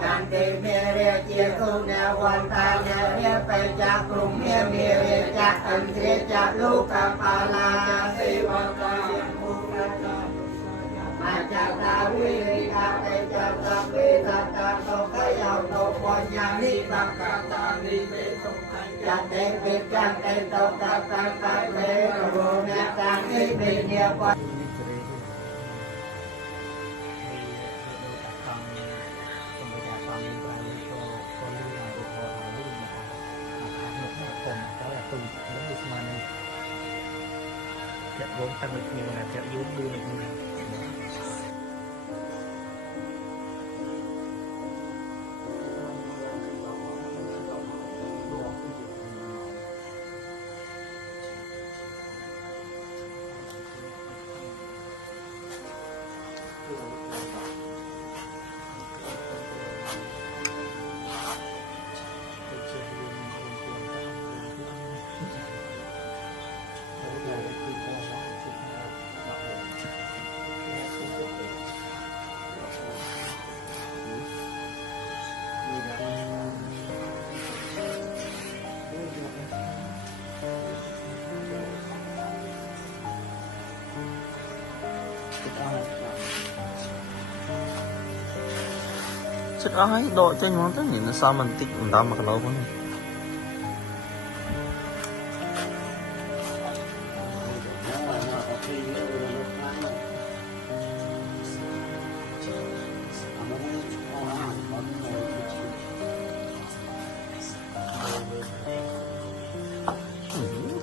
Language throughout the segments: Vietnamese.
Can te mere chia không nè quan ta nè nè pe cha cùng nè mere cha ăn thế cha lu ca pa la si quan ta ma cha ta vi ta pe cha ta vi ta to cái giàu to quan nhà ni ta ni pe không cha te pe cha te to ta pe ro nè ta ni pe nè quan vốn tăng lực nhiều là theo yếu đưa lực nhiều Chắc ai đội cho nhóm tất nhiên là sao mình tích mình đâm mà cái lâu quá này.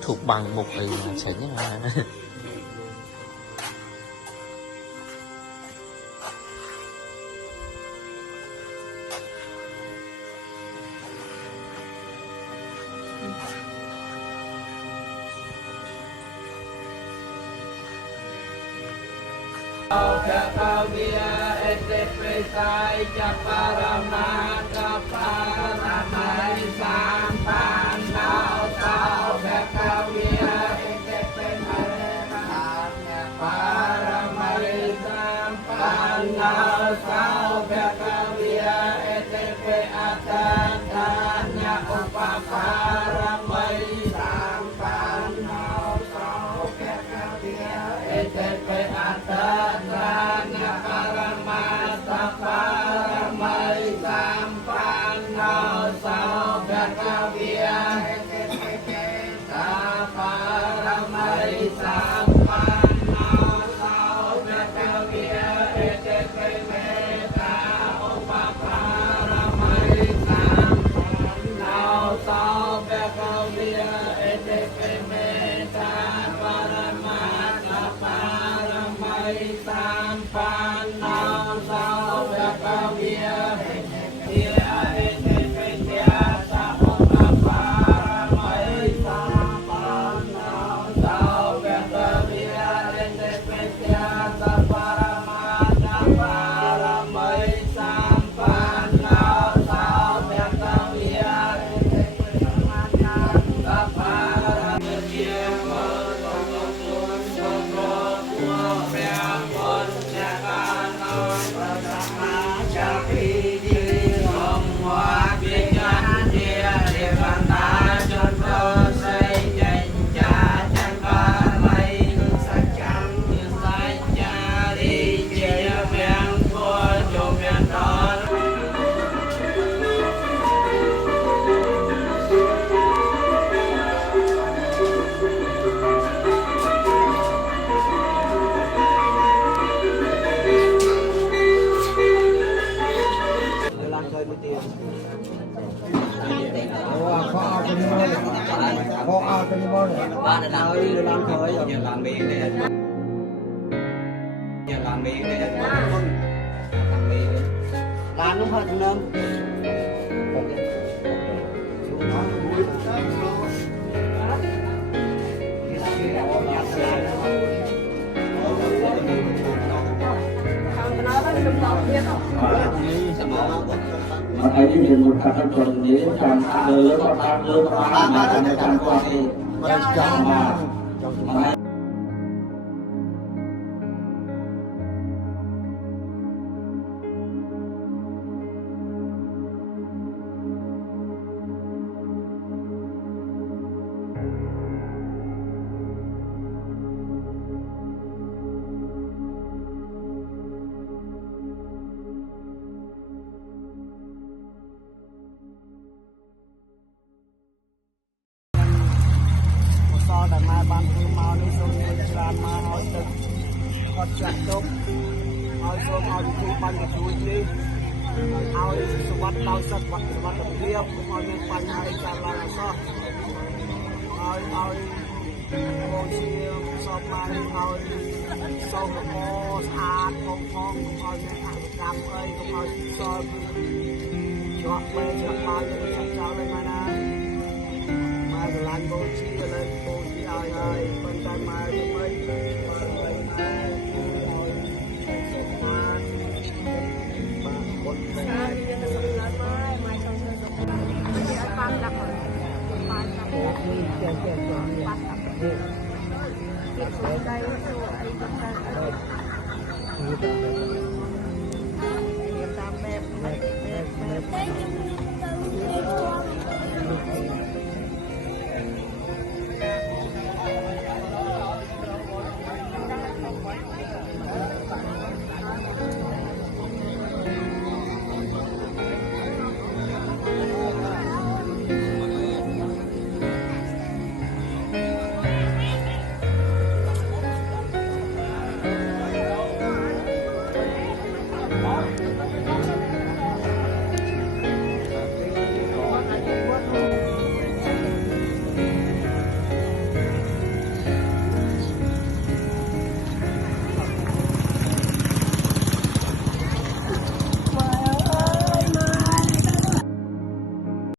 Thuộc bằng một thì sẽ như là Kavia ete pesai caparama caparamai sampan nao tao kavia ete pesai caparamai sampan nao tao kavia ete peatan tanya upaparamai sampan nao tao kavia ete peatan Bạn đã làm khởi rồi, làm miếng đây, làm miếng đây, làm miếng, làm nó hết nâng. Hãy subscribe ไอ้ที่เป็นมุขทั้งคนนี้จำเลยก็ตามเลยก็มาในการก่อเหตุจังมา សល់តែម៉ែបានធ្វើមកនេះសូមជួយច្រើនមកឲ្យទឹកគាត់ចាក់ទុកឲ្យសូមឲ្យវិធីបានជួយនេះឲ្យសុវត្ថិដោយសុខសុវត្ថិភាពកុំឲ្យមានបញ្ហាអីកើតឡើងអសោះឲ្យបងជាសពមកឲ្យសោះល្អស្អាតផងកុំឲ្យមានអសកម្មអីកុំឲ្យសល់ជាប់ពេលជាប់បានចាក់ចោលឯណាមកកន្លែងបូជាលើបូជាឲ្យហើយប៉ុន្តែមកទៅមិនបុតតែមកចង់ទៅទៅអត់បានដាក់បានដាក់អូចេះបាត់ដាក់ទៀតជួយដៃ